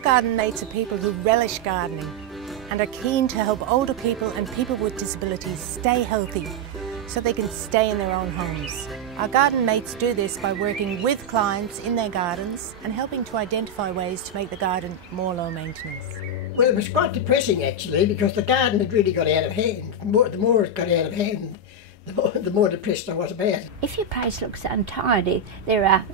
Our garden mates are people who relish gardening and are keen to help older people and people with disabilities stay healthy so they can stay in their own homes. Our garden mates do this by working with clients in their gardens and helping to identify ways to make the garden more low maintenance. Well, it was quite depressing actually, because the garden had really got out of hand. The more it got out of hand, the more depressed I was about it. If your place looks untidy, there are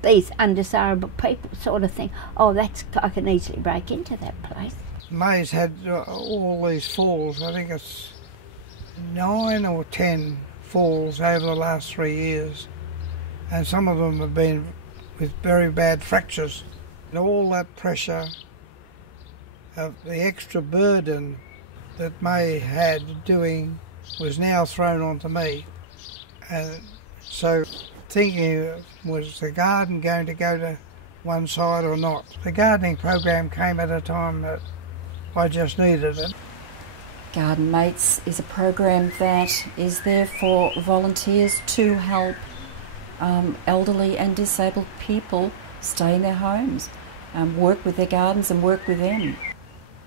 these undesirable people sort of think, oh, I can easily break into that place. May's had all these falls. I think it's 9 or 10 falls over the last 3 years, and some of them have been with very bad fractures. And all that pressure of the extra burden that May had doing was now thrown onto me. And so thinking, was the garden going to go to one side or not? The gardening program came at a time that I just needed it. Garden Mates is a program that is there for volunteers to help elderly and disabled people stay in their homes, work with their gardens and work with them.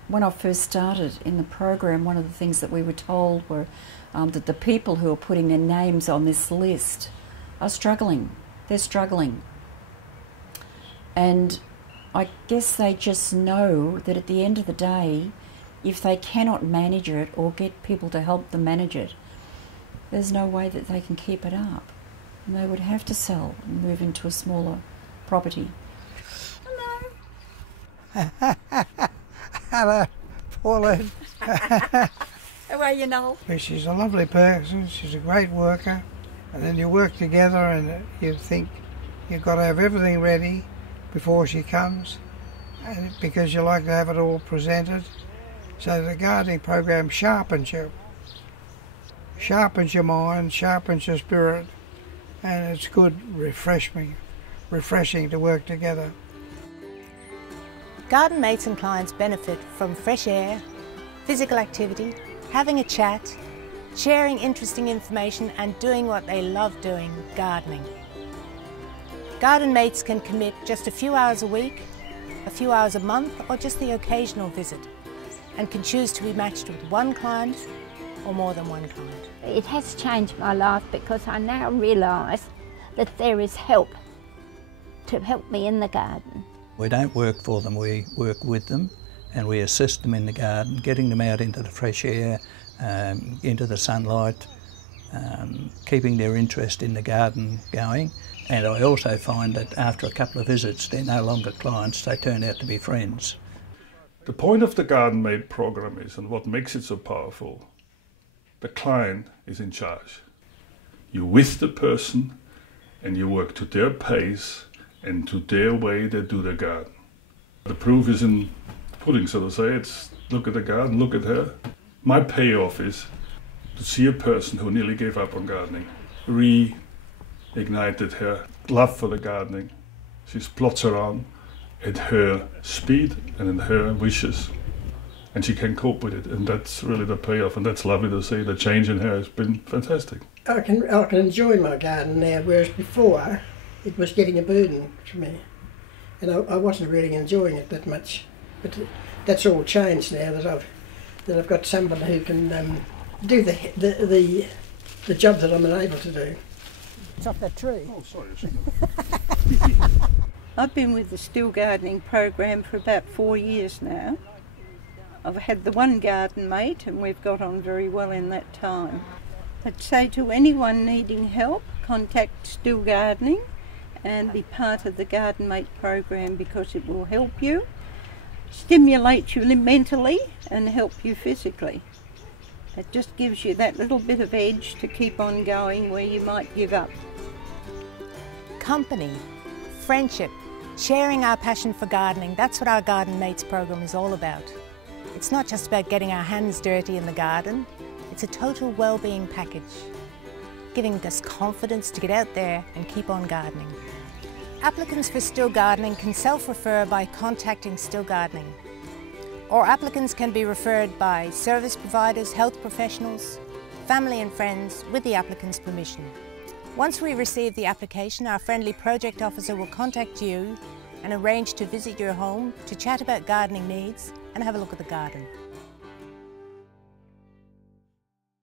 When I first started in the program, one of the things that we were told were that the people who are putting their names on this list are struggling. They're struggling. And I guess they just know that at the end of the day, if they cannot manage it or get people to help them manage it, there's no way that they can keep it up. And they would have to sell and move into a smaller property. Hello. Hello, Pauline. How are you, Noel? She's a lovely person, she's a great worker, and then you work together and you think you've got to have everything ready before she comes, and because you like to have it all presented. So the gardening program sharpens you mind, sharpens your spirit, and it's good, refreshing to work together. Garden mates and clients benefit from fresh air, physical activity, having a chat, sharing interesting information and doing what they love doing, gardening. Garden mates can commit just a few hours a week, a few hours a month, or just the occasional visit, and can choose to be matched with one client or more than one client. It has changed my life because I now realise that there is help to help me in the garden. We don't work for them, we work with them, and we assist them in the garden, getting them out into the fresh air, into the sunlight, keeping their interest in the garden going. And I also find that after a couple of visits, they're no longer clients, they turn out to be friends. The point of the Garden Mate program is, and what makes it so powerful, the client is in charge. You're with the person and you work to their pace and to their way they do their garden. The proof is in the pudding, so to say. It's look at the garden, look at her. My payoff is to see a person who nearly gave up on gardening reignited her love for the gardening. She plots around at her speed and in her wishes, and she can cope with it, and that's really the payoff, and that's lovely to see. The change in her has been fantastic. I can enjoy my garden now, whereas before it was getting a burden for me, and I wasn't really enjoying it that much. But that's all changed now that I've got somebody who can do the job that I'm unable to do. It's off that tree. Oh, sorry. I've been with the Still Gardening program for about 4 years now. I've had the one garden mate and we've got on very well in that time. I'd say to anyone needing help, contact Still Gardening and be part of the Garden Mate program, because it will help you, stimulate you mentally and help you physically. It just gives you that little bit of edge to keep on going where you might give up. Company, friendship, sharing our passion for gardening, that's what our Garden Mates program is all about. It's not just about getting our hands dirty in the garden, it's a total well-being package, giving us confidence to get out there and keep on gardening. Applicants for Still Gardening can self-refer by contacting Still Gardening, or applicants can be referred by service providers, health professionals, family and friends with the applicant's permission. Once we receive the application, our friendly project officer will contact you and arrange to visit your home to chat about gardening needs and have a look at the garden.